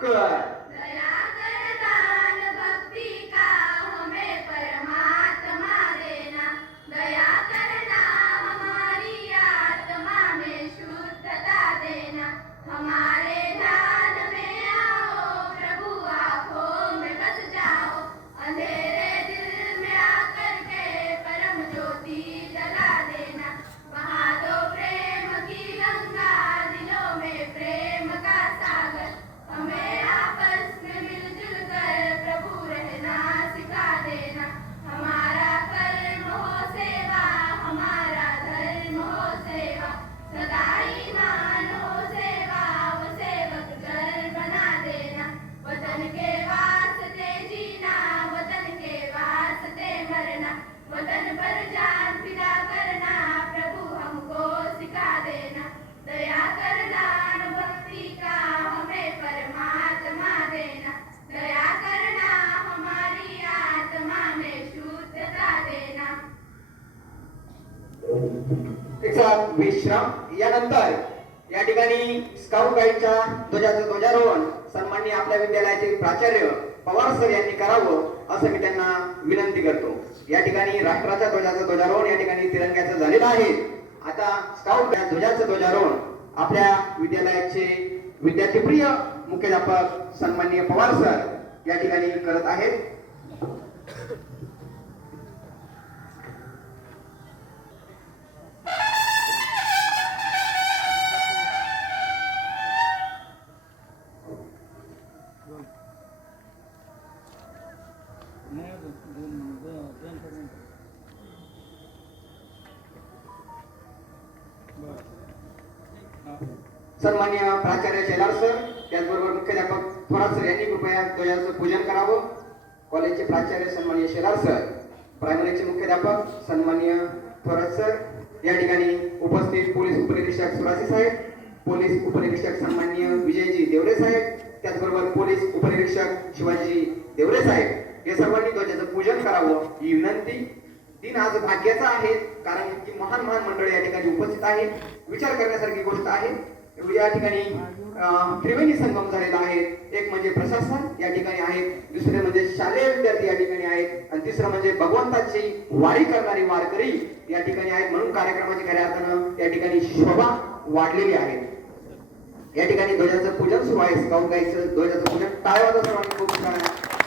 对。तिचा विश्राम यानंतर या ठिकाणी स्काउट गाईडच्या ध्वजाचं ध्वजारोहण सन्माननीय आपल्या विद्यालयाचे प्राचार्य पवार सर यांनी करावं असं मी त्यांना विनंती करतो. या ठिकाणी राष्ट्राच्या ध्वजाचं ध्वजारोहण या ठिकाणी तिरंग्याचं झालेलं आहे. आता स्काउट ध्वजाचं ध्वजारोहण आपल्या विद्यालयाचे विद्यार्थीप्रिय मुख्याध्यापक सन्माननीय पवार सर या ठिकाणी करत आहेत. सन्मान्य प्राचार्य शेलार सर त्याचबरोबर मुख्याध्यापक थोरात सर यांनी कृपया ध्वजाचं पूजन करावं. कॉलेजचे प्राचार्य सन्मान्य शेलार सर प्रायमरीचे मुख्याध्यापक सन्मान्य थोरात सर या ठिकाणी उपस्थित पोलीस उपनिरीक्षक सुरासी साहेब पोलीस उपनिरीक्षक सन्मान्य विजयजी देवरे साहेब त्याचबरोबर पोलीस उपनिरीक्षक शिवाजी देवरे साहेब या सर्वांनी ध्वजाचं पूजन करावं ही विनंती. दिन आज भाग्याचा आहे कारण की महान महान मंडळी या ठिकाणी उपस्थित आहेत विचार करण्यासारखी गोष्ट आहे. या ठिकाणी त्रिवेणी संगम झालेला आहे. एक म्हणजे प्रशासन या ठिकाणी आहे. दुसरे म्हणजे शालेय विद्यार्थी या ठिकाणी आहेत. आणि तिसरं म्हणजे भगवंताची वारी करणारी वारकरी या ठिकाणी आहेत. म्हणून कार्यक्रमाची खऱ्या अर्थानं या ठिकाणी शोभा वाढलेली आहे. या ठिकाणी ध्वजाचं पूजन सुरू आहे. स्काउट गाईचं ध्वजाचं पूजन टाळवाचं सर्वांनी खूप छान आहे.